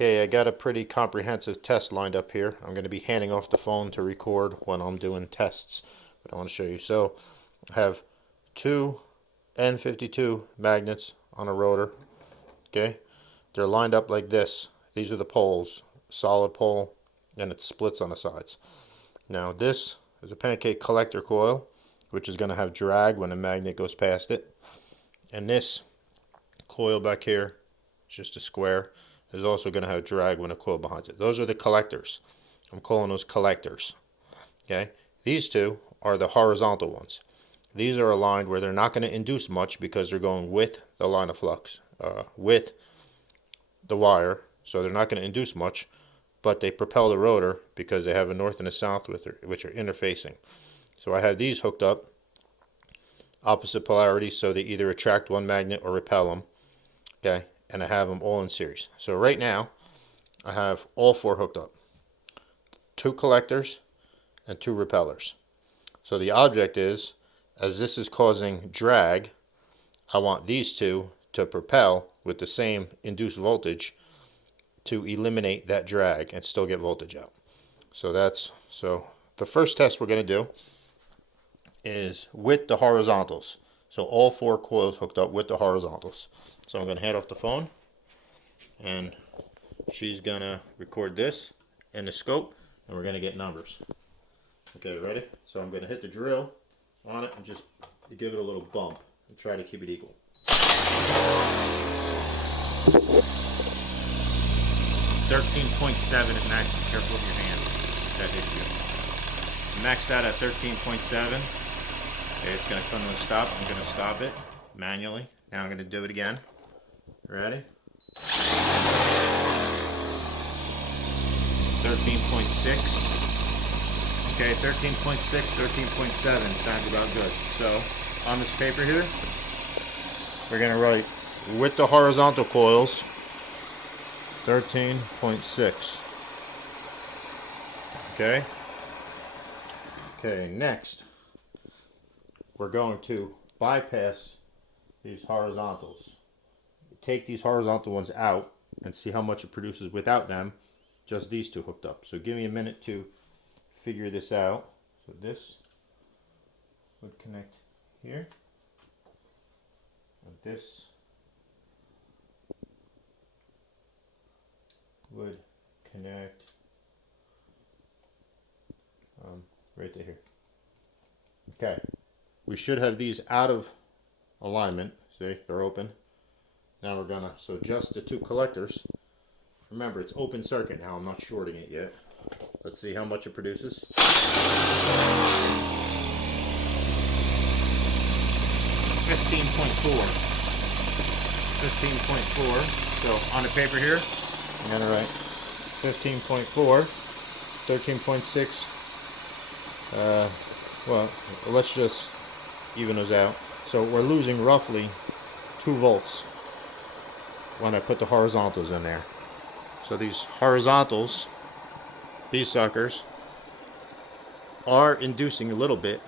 Okay, I got a pretty comprehensive test lined up here. I'm going to be handing off the phone to record when I'm doing tests, but I want to show you. So I have two N52 magnets on a rotor. Okay, they're lined up like this. These are the poles, solid pole, and it splits on the sides. Now this is a pancake collector coil, which is going to have drag when a magnet goes past it. And this coil back here is just a square. Is also going to have drag when a coil behind it. Those are the collectors. I'm calling those collectors. Okay, these two are the horizontal ones. These are aligned where they're not going to induce much because they're going with the line of flux, with the wire, so they're not going to induce much, but they propel the rotor because they have a north and a south which are interfacing. So I have these hooked up, opposite polarity, so they either attract one magnet or repel them. Okay, and I have them all in series. So right now I have all four hooked up, two collectors and two repellers. So the object is, as this is causing drag, I want these two to propel with the same induced voltage to eliminate that drag and still get voltage out. So the first test we're going to do is with the horizontals. So all four coils hooked up with the horizontals. So I'm going to hand off the phone, and she's going to record this and the scope, and we're going to get numbers. Okay, ready? So I'm going to hit the drill on it and just give it a little bump and try to keep it equal. 13.7 at max. Be careful with your hand. That hits you. Maxed out at 13.7. Okay, it's going to come to a stop. I'm going to stop it manually. Now I'm going to do it again. Ready? 13.6. Okay, 13.6, 13.7 sounds about good. So on this paper here, we're going to write with the horizontal coils 13.6. Okay? Okay, next we're going to bypass these horizontals. Take these horizontal ones out and see how much it produces without them, just these two hooked up. So give me a minute to figure this out. So this would connect here, and this would connect right to here. Okay, we should have these out of alignment. See, they're open. Now we're gonna, so just the two collectors. Remember, it's open circuit now. I'm not shorting it yet. Let's see how much it produces. 15.4. 15.4. So on the paper here, I'm gonna write 15.4, 13.6. Well, let's just even those out. So we're losing roughly 2 volts when I put the horizontals in there. So these horizontals, these suckers, are inducing a little bit,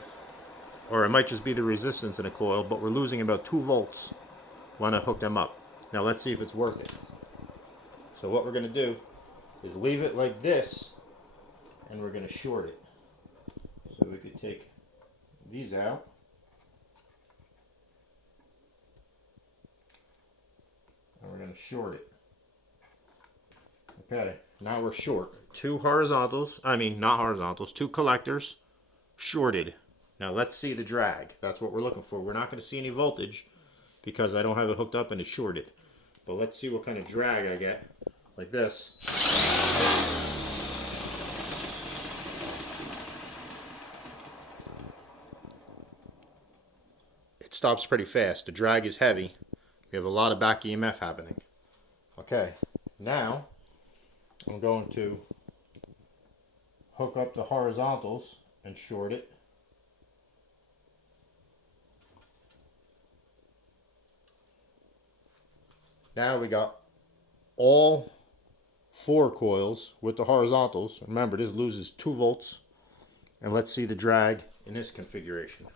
or it might just be the resistance in a coil, but we're losing about 2 volts when I hook them up. Now let's see if it's worth it. So what we're going to do is leave it like this, and we're going to short it. So we could take these out. And we're going to short it. Okay, now we're short. 2 horizontals, not horizontals, 2 collectors shorted. Now let's see the drag. That's what we're looking for. We're not going to see any voltage because I don't have it hooked up and it's shorted. But let's see what kind of drag I get. Like this. It stops pretty fast. The drag is heavy. We have a lot of back EMF happening. Okay, now I'm going to hook up the horizontals and short it. Now we got all 4 coils with the horizontals. Remember, this loses 2 volts. And let's see the drag in this configuration.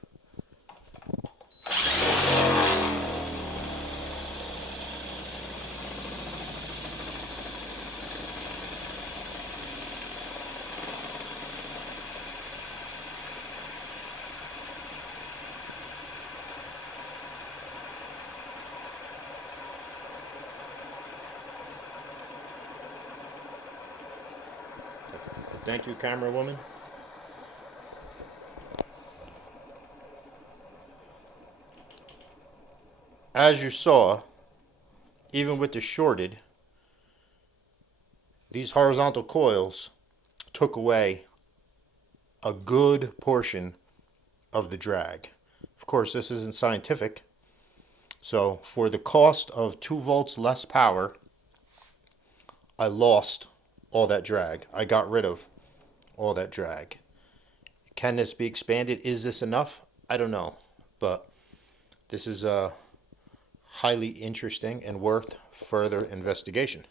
Thank you, camera woman. As you saw, even with the shorted, these horizontal coils took away a good portion of the drag. Of course, this isn't scientific, so for the cost of 2 volts less power, I lost all that drag. I got rid of all that drag. Can this be expanded? Is this enough? I don't know, but this is highly interesting and worth further investigation.